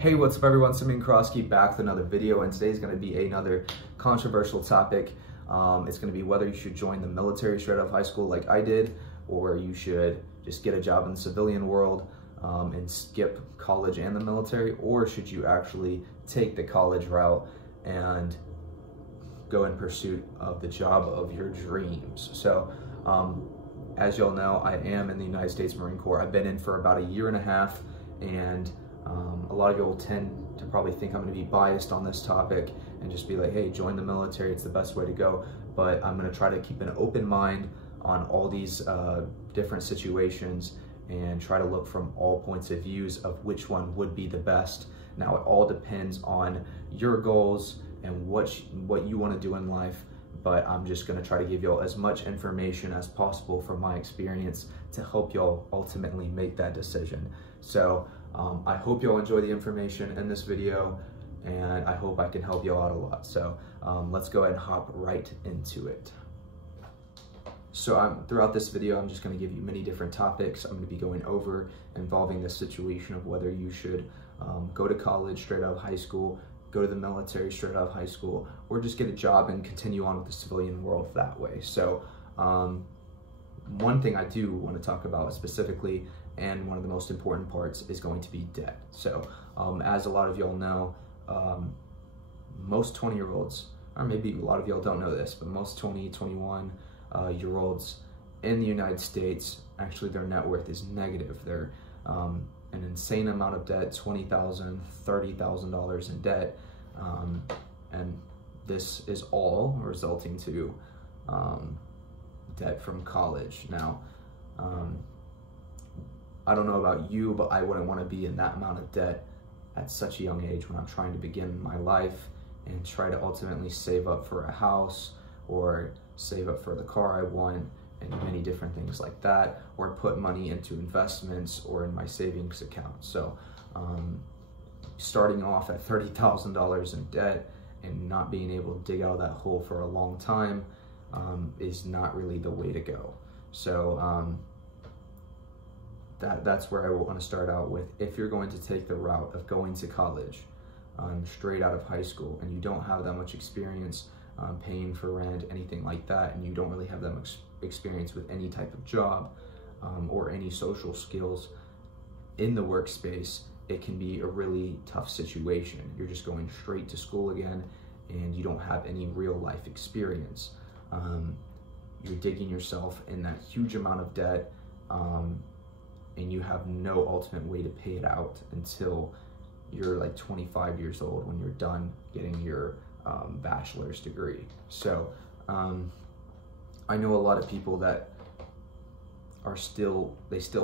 Hey, what's up everyone? 𝐒𝐿𝐿𝐀𝐋 back with another video, and today's going to be another controversial topic. It's going to be whether you should join the military straight out of high school like I did, or you should just get a job in the civilian world and skip college and the military, or should you actually take the college route and go in pursuit of the job of your dreams. So as y'all know, I am in the United States Marine Corps. I've been in for about 1.5 years, and a lot of you will tend to probably think I'm going to be biased on this topic and just be like, hey, join the military, it's the best way to go. But I'm going to try to keep an open mind on all these different situations and try to look from all points of views of which one would be the best. Now, it all depends on your goals and what you want to do in life, but I'm just going to try to give y'all as much information as possible from my experience to help y'all ultimately make that decision. So I hope y'all enjoy the information in this video, and I hope I can help y'all out a lot. So let's go ahead and hop right into it. So throughout this video, I'm just going to give you many different topics I'm going to be going over involving the situation of whether you should go to college straight out of high school, go to the military straight out of high school, or just get a job and continue on with the civilian world that way. So one thing I do want to talk about specifically, and one of the most important parts, is going to be debt. So as a lot of y'all know, most 20-year-olds, or maybe a lot of y'all don't know this, but most 20, 21-year-olds in the United States, actually their net worth is negative. They're an insane amount of debt, $20,000, $30,000 in debt, and this is all resulting to debt from college. Now, I don't know about you, but I wouldn't want to be in that amount of debt at such a young age when I'm trying to begin my life and try to ultimately save up for a house, or save up for the car I want, and many different things like that, or put money into investments or in my savings account. So starting off at $30,000 in debt and not being able to dig out of that hole for a long time is not really the way to go. So that's where I want to start out with. If you're going to take the route of going to college straight out of high school, and you don't have that much experience paying for rent, anything like that, and you don't really have that much experience with any type of job or any social skills in the workspace, it can be a really tough situation. You're just going straight to school again, and you don't have any real life experience. You're digging yourself in that huge amount of debt, and you have no ultimate way to pay it out until you're like 25 years old, when you're done getting your bachelor's degree. So I know a lot of people that are still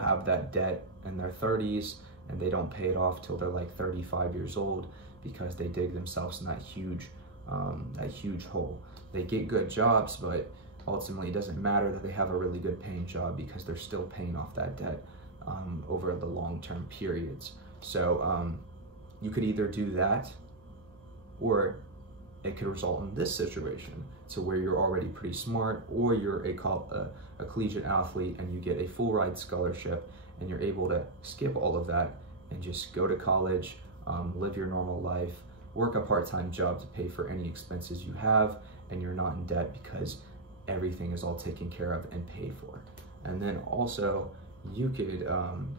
have that debt in their 30s, and they don't pay it off till they're like 35 years old, because they dig themselves in that huge hole. They get good jobs, but ultimately it doesn't matter that they have a really good paying job, because they're still paying off that debt over the long-term periods. So you could either do that, or it could result in this situation, to where you're already pretty smart, or you're a collegiate athlete and you get a full ride scholarship, and you're able to skip all of that and just go to college, live your normal life, work a part-time job to pay for any expenses you have, and you're not in debt because everything is all taken care of and paid for. And then also, you could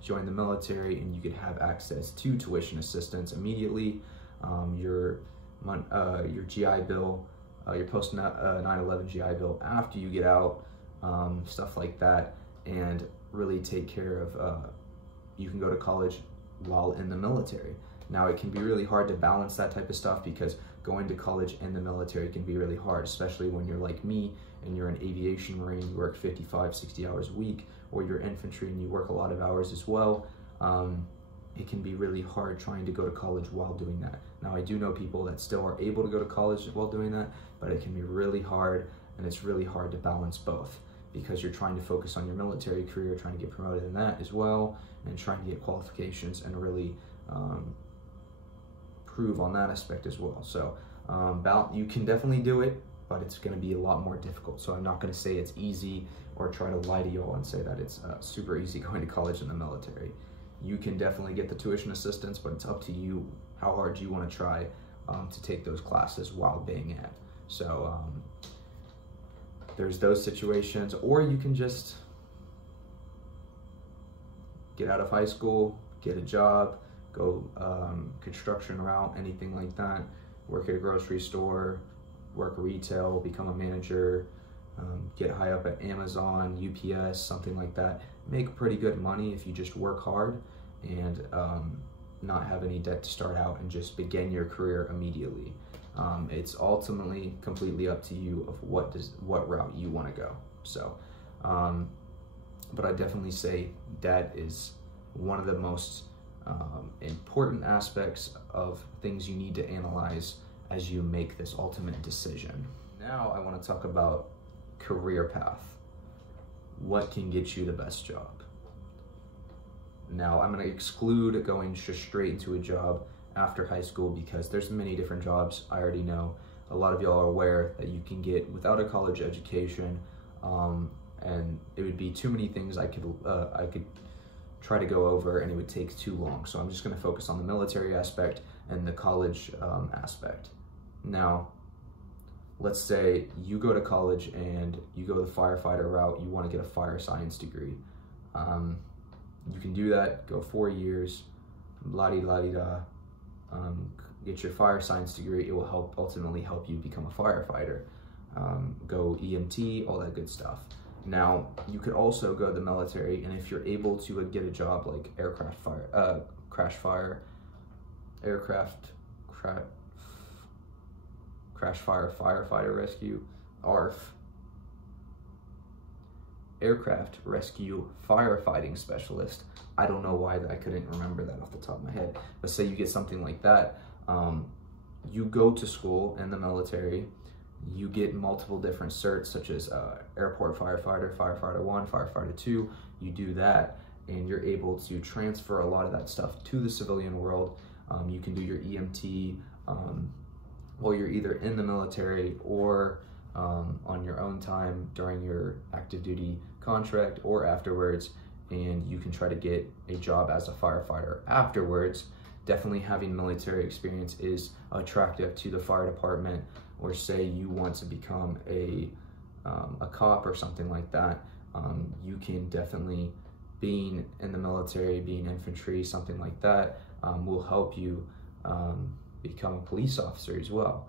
join the military, and you could have access to tuition assistance immediately, your GI Bill, your post 9/11 GI Bill after you get out, stuff like that, and really take care of, you can go to college while in the military. Now, it can be really hard to balance that type of stuff, because going to college and the military can be really hard, especially when you're like me and you're an aviation Marine, you work 55, 60 hours a week, or you're infantry and you work a lot of hours as well. It can be really hard trying to go to college while doing that. Now, I do know people that still are able to go to college while doing that, but it can be really hard, and it's really hard to balance both, because you're trying to focus on your military career, trying to get promoted in that as well, and trying to get qualifications and really prove on that aspect as well. So you can definitely do it, but it's going to be a lot more difficult. So I'm not going to say it's easy, or try to lie to y'all and say that it's super easy going to college in the military. you can definitely get the tuition assistance, but it's up to you how hard you want to try to take those classes while being at. So there's those situations, or you can just get out of high school, get a job, go construction route, anything like that, work at a grocery store, work retail, become a manager, get high up at Amazon, UPS, something like that. Make pretty good money if you just work hard and not have any debt to start out and just begin your career immediately. It's ultimately completely up to you of what route you want to go. So, but I definitely say that is one of the most important aspects of things you need to analyze as you make this ultimate decision. Now I want to talk about career path. What can get you the best job? Now I'm going to exclude going just straight into a job after high school, because there's many different jobs. I already know a lot of y'all are aware that you can get without a college education, and it would be too many things I could try to go over, and it would take too long. So I'm just going to focus on the military aspect and the college aspect. Now, let's say you go to college and you go the firefighter route, you want to get a fire science degree. You can do that, go 4 years, la-di-la-di-da, get your fire science degree. It will ultimately help you become a firefighter. Go EMT, all that good stuff. Now, you could also go to the military, and if you're able to get a job like crash fire firefighter rescue, ARF, aircraft rescue firefighting specialist. I don't know why I couldn't remember that off the top of my head, but say you get something like that, you go to school in the military, you get multiple different certs, such as airport firefighter, firefighter 1, firefighter 2, you do that, and you're able to transfer a lot of that stuff to the civilian world. You can do your EMT while you're either in the military or on your own time during your active duty contract or afterwards, and you can try to get a job as a firefighter afterwards. Definitely having military experience is attractive to the fire department, or say you want to become a cop or something like that. You can definitely, being in the military, being infantry, something like that, will help you become a police officer as well.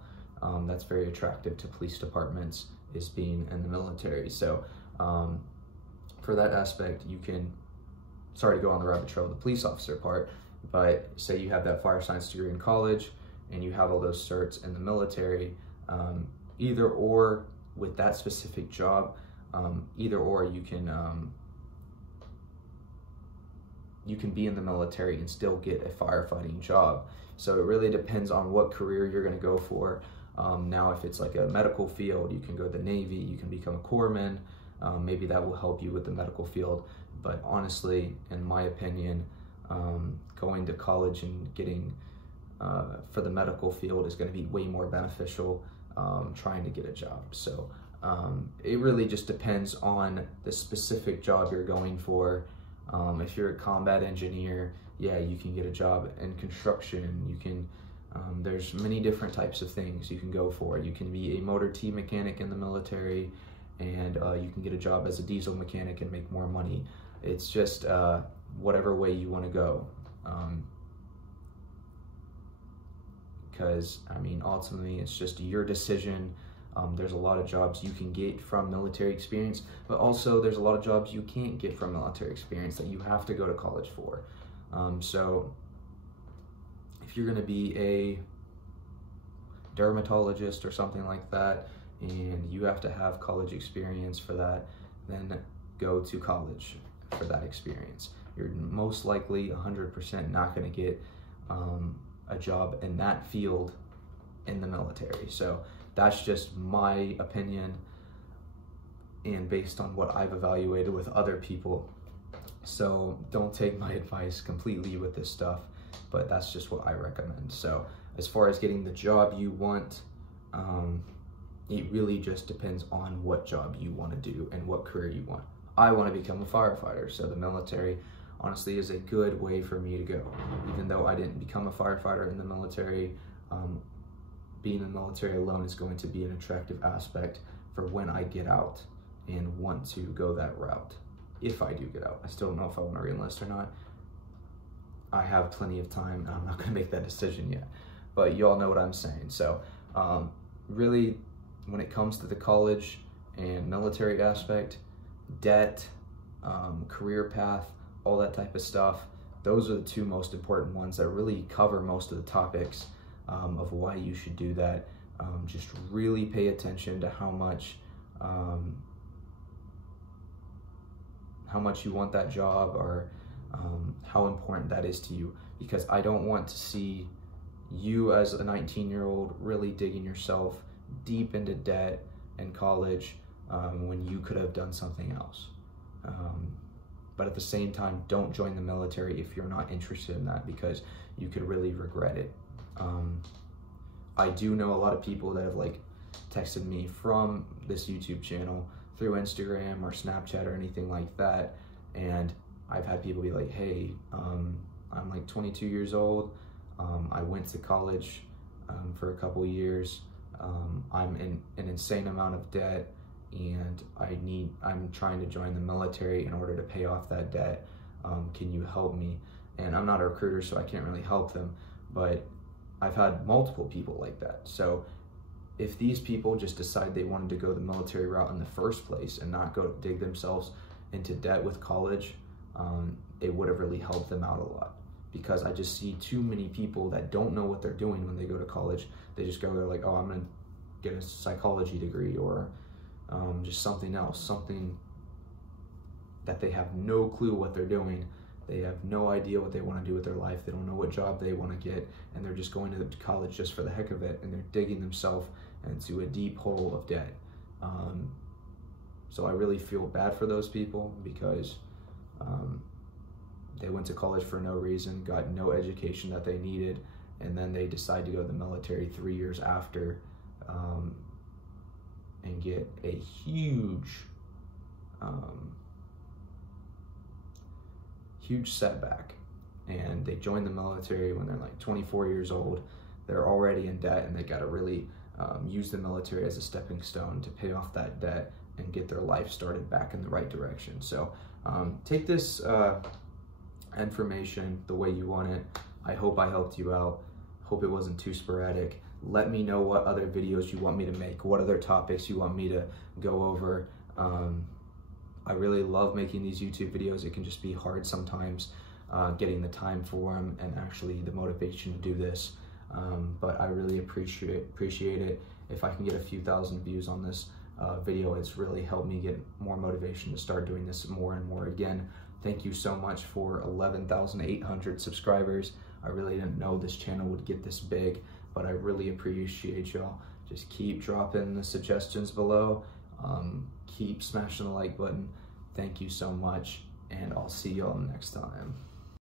That's very attractive to police departments, is being in the military. So for that aspect, you can, sorry to go on the rabbit trail of the police officer part, but say you have that fire science degree in college and you have all those certs in the military, either or with that specific job, either or you can be in the military and still get a firefighting job. So it really depends on what career you're going to go for. Now, if it's like a medical field, you can go to the Navy, you can become a corpsman. Maybe that will help you with the medical field. But honestly, in my opinion, going to college and getting for the medical field is going to be way more beneficial trying to get a job. So it really just depends on the specific job you're going for. If you're a combat engineer, yeah, you can get a job in construction. You can, there's many different types of things you can go for. You can be a motor T mechanic in the military, and you can get a job as a diesel mechanic and make more money. It's just whatever way you want to go. Because, I mean, ultimately, it's just your decision. There's a lot of jobs you can get from military experience, but also there's a lot of jobs you can't get from military experience that you have to go to college for. So if you're going to be a dermatologist or something like that, and you have to have college experience for that, then go to college for that experience. You're most likely 100% not going to get a job in that field in the military. So that's just my opinion, and based on what I've evaluated with other people. So don't take my advice completely with this stuff, but that's just what I recommend. So as far as getting the job you want, it really just depends on what job you want to do and what career you want. I want to become a firefighter, so the military honestly is a good way for me to go. Even though I didn't become a firefighter in the military, being in the military alone is going to be an attractive aspect for when I get out and want to go that route. If I do get out, I still don't know if I want to re-enlist or not. I have plenty of time, and I'm not going to make that decision yet, but you all know what I'm saying. So really, when it comes to the college and military aspect, debt, career path, all that type of stuff, those are the two most important ones that really cover most of the topics of why you should do that. Just really pay attention to how much you want that job, or how important that is to you, because I don't want to see you as a 19-year-old really digging yourself deep into debt in college when you could have done something else. But at the same time, don't join the military if you're not interested in that, because you could really regret it. I do know a lot of people that have like texted me from this YouTube channel through Instagram or Snapchat or anything like that, and I've had people be like, hey, I'm like 22 years old, I went to college for a couple years, I'm in an insane amount of debt, and I'm trying to join the military in order to pay off that debt. Can you help me? And I'm not a recruiter, so I can't really help them, but I've had multiple people like that. So if these people just decide they wanted to go the military route in the first place and not go dig themselves into debt with college, it would have really helped them out a lot. Because I just see too many people that don't know what they're doing when they go to college. They just go there like, oh, I'm gonna get a psychology degree, or just something else, something that they have no clue what they're doing. They have no idea what they want to do with their life. They don't know what job they want to get, and they're just going to college just for the heck of it, and they're digging themselves into a deep hole of debt. So I really feel bad for those people, because they went to college for no reason, got no education that they needed, and then they decide to go to the military 3 years after and get a huge setback. And they join the military when they're like 24 years old. They're already in debt, and they got to really use the military as a stepping stone to pay off that debt and get their life started back in the right direction. So take this information the way you want it. I hope I helped you out. Hope it wasn't too sporadic. Let me know what other videos you want me to make, what other topics you want me to go over. I really love making these YouTube videos. It can just be hard sometimes getting the time for them and actually the motivation to do this. But I really appreciate it. If I can get a few thousand views on this video, it's really helped me get more motivation to start doing this more and more. Again, thank you so much for 11,800 subscribers. I really didn't know this channel would get this big, but I really appreciate y'all. Just keep dropping the suggestions below. Keep smashing the like button. Thank you so much, and I'll see y'all next time.